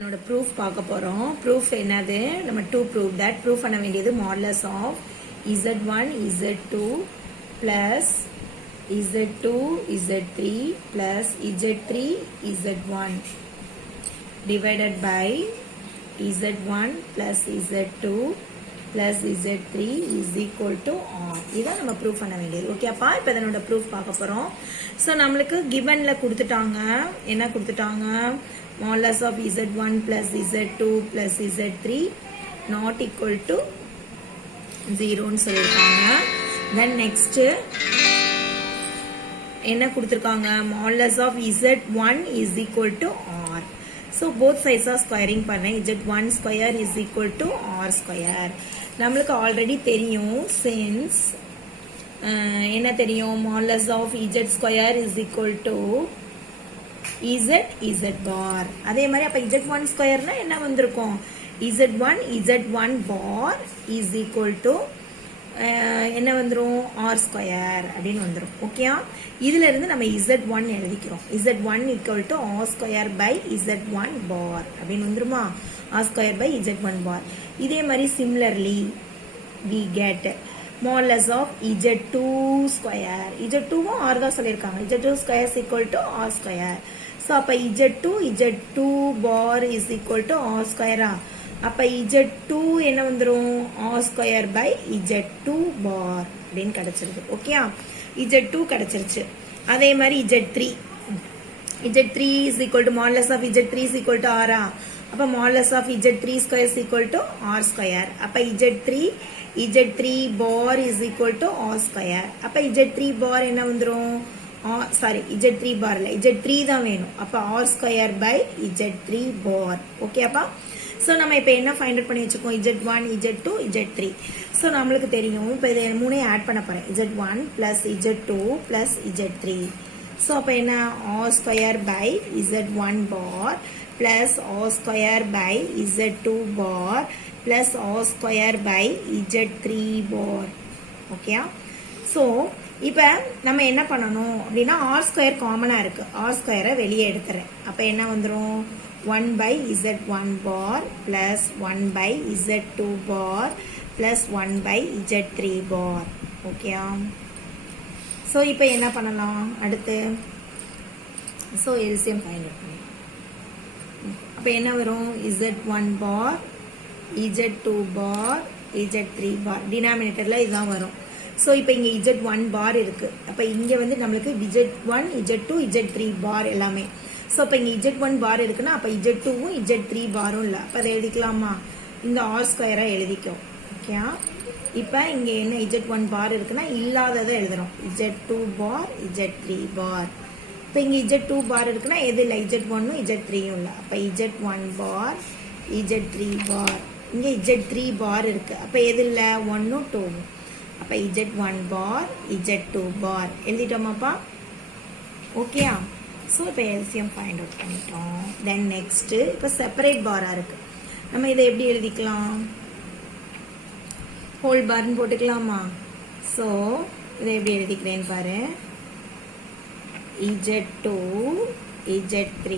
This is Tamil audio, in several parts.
என்னோட ப்ரூஃப் பார்க்க போகிறோம். ப்ரூஃப் என்னது? நம்ம டு ப்ரூவ் தட் ப்ரூஃப் பண்ண வேண்டியது modulus of z1 z2 plus z2 z3 plus z3 z1 divided by z1 plus z2 plus z3 is equal to r. இதான் நம்ம ப்ரூஃப் பண்ண வேண்டியது. ஓகேப்பா, இப்போ இதனோட ப்ரூஃப் பார்க்க போகிறோம். ஸோ நம்மளுக்கு கிவன்ல கொடுத்துட்டாங்க. என்ன கொடுத்துட்டாங்க? modulus of z1 plus z2 plus z3 not equal to 0 ன்னு சொல்லியிருக்காங்க. Then next என்ன கொடுத்துருக்காங்க? modulus of z1 is equal to r. So both sides are squaring பண்ணேன். z1 square is equal to r square. நம்மளுக்கு ஆல்ரெடி தெரியும். since என்ன தெரியும்? modulus of z square is equal to z bar. அதே மாதிரி அப்ப z1 ஸ்கொயர்னா என்ன வந்திருக்கும்? z1 bar is equal to என்ன வந்துரும்? r ஸ்கொயர் அப்படின்னு வந்துரும். ஓகேயா, இதுல இருந்து நம்ம z1 எழுதிக்கிறோம். z1 equal to r square by z1 bar அப்படின்னு வந்துருமா? r square by z1 bar. இதே மாதிரி similarly we get modulus of z2 square. z2 r தான் சொல்லியிருக்காங்க. z2 square is equal to r square. So அப்போ z2 bar is equal to r ஸ்கொயரா? அப்போ z2 என்ன வந்துடும்? r square by z2 bar அப்படின்னு கிடச்சிருக்கு. ஓகேயா, z2 கிடச்சிருச்சு. அதே மாதிரி z3 is equal to modulus of z3 is equal to r. அப்போ modulus of z3 square is equal to r square. அப்போ z3 bar is equal to r square. அப்போ z3 bar என்ன வந்துடும்? சாரி, z3 bar இல்லை, z3 தான் வேணும். அப்போ r square by z3 bar. Okay அப்பா, ஸோ நம்ம இப்போ என்ன ஃபைண்ட் அவுட் பண்ணி வச்சுக்கோம்? z1 z2 z3. ஸோ நம்மளுக்கு தெரியும். இப்போ இதை மூணையும் ஆட் பண்ண போகிறேன். z1 plus z2 plus z3. So அப்போ என்ன? r square by z1 bar plus r square by z2 bar plus r square by z3 bar. ஓகேயா, ஸோ இப்போ நம்ம என்ன பண்ணணும் அப்படின்னா, r ஸ்கொயர் காமனாக இருக்குது. r ஸ்கொயரை வெளியே எடுத்துறேன். அப்போ என்ன வந்துடும்? 1 by z1 bar plus 1 by z2 bar plus 1 by z3 bar. ஓகேயா, ஸோ இப்போ என்ன பண்ணலாம் அடுத்து? ஸோ எல்சிஎம் ஃபைண்ட் அவுட் பண்ணி அப்போ என்ன வரும்? z1 bar z2 bar z3 bar. டினாமினேட்டரில் இதுதான் வரும். ஸோ இப்போ இங்கே z1 பார் இருக்குது. அப்போ இங்கே வந்து நம்மளுக்கு z1 z2 z3 பார் எல்லாமே. ஸோ இப்போ இங்கே z1 பார் இருக்குன்னா அப்போ z2வும் z3 பாரும் இல்லை. அப்போ அதை எழுதிக்கலாமா? இந்த r ஸ்கொயராக எழுதிக்கும். ஓகே, இப்போ இங்கே என்ன z1 பார் இருக்குன்னா இல்லாததை எழுதுறோம். z2 பார் z3 பார். இப்போ இங்கே z2 பார் இருக்குன்னா எது இல்லை? z1ம் z3யும் இல்லை. அப்போ z1 பார் z3 பார். இங்கே z3 பார் இருக்குது. அப்போ எது இல்லை? 1ம் 2ம். அப்போ z1 bar z2 bar எழுதிட்டோமாப்பா? ஓகேயா, ஸோ இப்போ எல்சிஎம் ஃபைண்ட் அவுட் பண்ணிட்டோம். தென் நெக்ஸ்ட்டு இப்போ செப்பரேட் பாராக இருக்குது. நம்ம இதை எப்படி எழுதிக்கலாம்? ஹோல் பார்னு போட்டுக்கலாமா? ஸோ இதை எப்படி எழுதிக்கிறேன்னு பாரு. z2 z3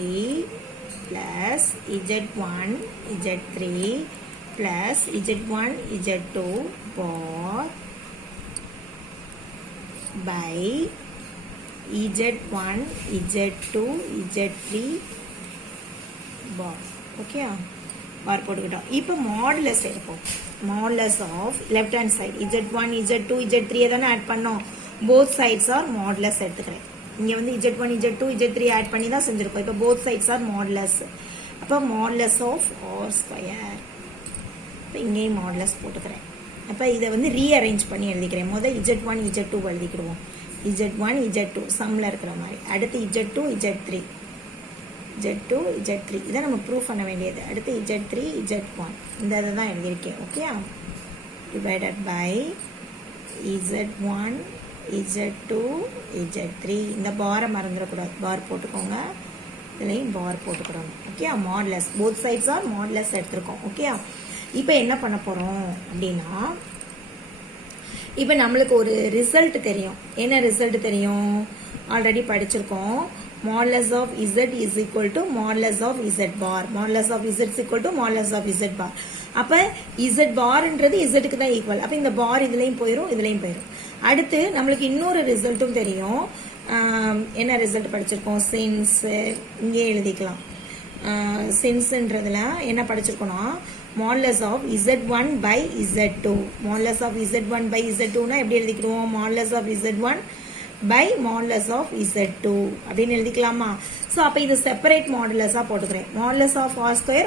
plus z1 z3 plus z1 z2 bar by z1 z2 z3 bar. Okay, bar போட்டுக்கிட்டோம். இப்போ மாடுலஸ் எடுப்போம். Modulus of left hand side z1 z2 z3 தானே ஆட் பண்ணோம். போத் சைட்ஸ் ஆர் மாடுலஸ் எடுத்துக்கிறேன். இங்கே வந்து z1 z2 z3 ஆட் பண்ணி தான் செஞ்சுருக்கோம். இப்போ போத் சைட்ஸ் ஆர் மாடுலஸ். அப்போ மாடுலஸ் ஆஃப் r ஸ்கொயர். இப்போ இங்கேயும் மாடுலஸ் போட்டுக்கிறேன். அப்போ இதை வந்து ரீஅரேஞ்ச் பண்ணி எழுதிக்கிறேன். முதல் z1 z2 எழுதிக்கிடுவோம். z1 z2 சம்மில் இருக்கிற மாதிரி. அடுத்து z2 z3 இதை நம்ம ப்ரூவ் பண்ண வேண்டியது. அடுத்து z3 z1 இந்த இதை தான் எழுதியிருக்கேன். Okay, divided by z1 z2 z3. இந்த பாரை மறந்துடக்கூடாது. பார் போட்டுக்கோங்க. இதுலேயும் பார் போட்டுக்கிடணும். Okay, modulus both sides are modulus எடுத்துருக்கோம். ஓகே, இப்போ என்ன பண்ண போகிறோம் அப்படின்னா, இப்போ நம்மளுக்கு ஒரு ரிசல்ட் தெரியும். என்ன ரிசல்ட் தெரியும்? ஆல்ரெடி படிச்சிருக்கோம். modulus of z is equal to modulus of z bar. Modulus of z is equal to modulus of z bar. அப்ப z barன்றது z க்கு தான் ஈக்குவல். அப்ப இந்த பார் இதுலயும் போயிரும் இதுலயும் போயிரும். அடுத்து நம்மளுக்கு இன்னொரு ரிசல்ட்டும் தெரியும். என்ன ரிசல்ட் படிச்சிருக்கோம்? சின்ஸ் இங்கே எழுதிக்கலாம். சின்ஸ்ன்றதுல என்ன படிச்சிருக்கோம்னா modulus of z1 by z2. modulus of z1 by z2 னா எப்படி எழுதிக்கிறோம்? modulus of z1 by modulus of z2 அப்படின்னு எழுதிக்கலாமா? ஸோ அப்போ இது செப்பரேட் மாடுலஸாக போட்டுக்கிறேன். modulus of r square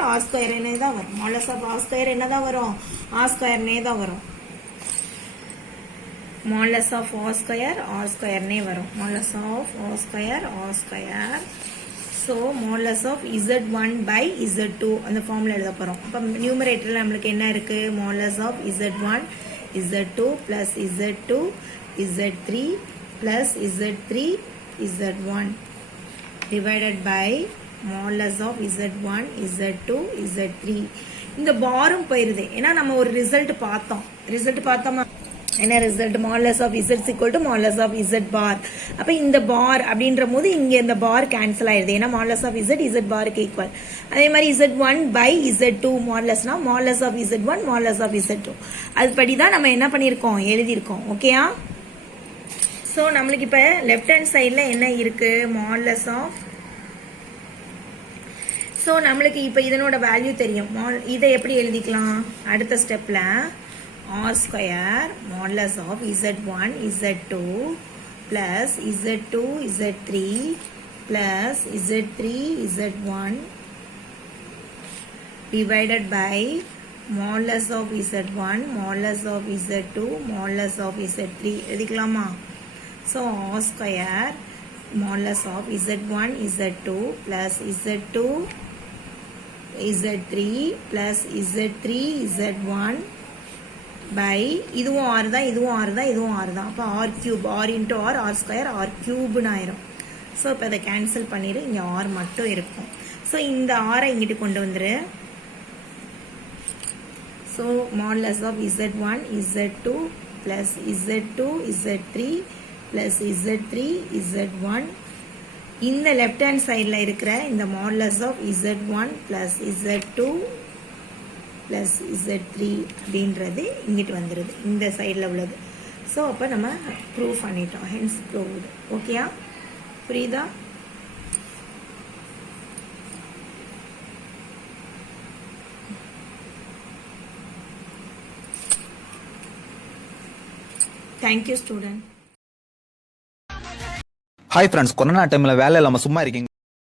என்ன தான் வரும்? modulus of r square என்ன தான் வரும்? r square தான் வரும். modulus of r square நே வரும். modulus of r square so modulus of z1 by z2 அந்த ஃபார்முலா எழுத போறோம். அப்ப நியூமரேட்டர்ல நமக்கு என்ன இருக்கு? modulus of z1 z2 plus z2 z3 plus z3 z1 divided by modulus of z1 z2 z3. இந்த பாரும் போயிருது. ஏன்னா நம்ம ஒரு ரிசல்ட் பார்த்தோமா? என்ன result? modulus of z is equal to modulus of z bar. அப்ப இந்த பார் அப்படின்ற போது இங்க இந்த பார் கேன்சல் ஆயிருது. ஏன்னா modulus of z பாருக்கு ஈக்குவல். அதே மாதிரி z1 by z2 மாடுலஸ்னா modulus of z1 modulus of z2. அதுபடி தான் நம்ம என்ன பண்ணியிருக்கோம்? எழுதியிருக்கோம். ஓகேயா? ஸோ நம்மளுக்கு இப்போ லெஃப்ட் ஹேண்ட் சைடில் என்ன இருக்கு? modulus of. ஸோ நம்மளுக்கு இப்போ இதனோட வேல்யூ தெரியும். இதை எப்படி எழுதிக்கலாம்? அடுத்த ஸ்டெப்பில் r square modulus of z1 z2 plus z2 z3 plus z3 z1 divided by modulus of z1 modulus of z2 modulus of z3 எழுதிக்கலாமா? so r square modulus of z1 z2 plus z2 z3 plus z3 z1 by இதுவும் r தான் இதுவும் r தான் இதுவும் r தான். அப்போ r cube r into r r square r cube ஆயிரும். ஸோ இப்போ அதை கேன்சல் பண்ணிடு. இங்கே r மட்டும் இருக்கும். ஸோ இந்த r இங்கிட்டு கொண்டு வந்துரு. So modulus of z1 z2 plus z2 z3 plus z3 z1 இந்த லெஃப்ட் ஹேண்ட் சைடில் இருக்கிற இந்த modulus of z1 plus z2 plus z3 அப்படின்றது இங்கிட்டு வந்துடுது. இந்த சைடில் உள்ளது. ஸோ அப்போ நம்ம ப்ரூவ் பண்ணிட்டோம். Hence proved. ஓகேயா? புரியுதா? Thank you student. Hi friends, corona டைமில் வேலை இல்லாமல் சும்மா இருக்கீங்க.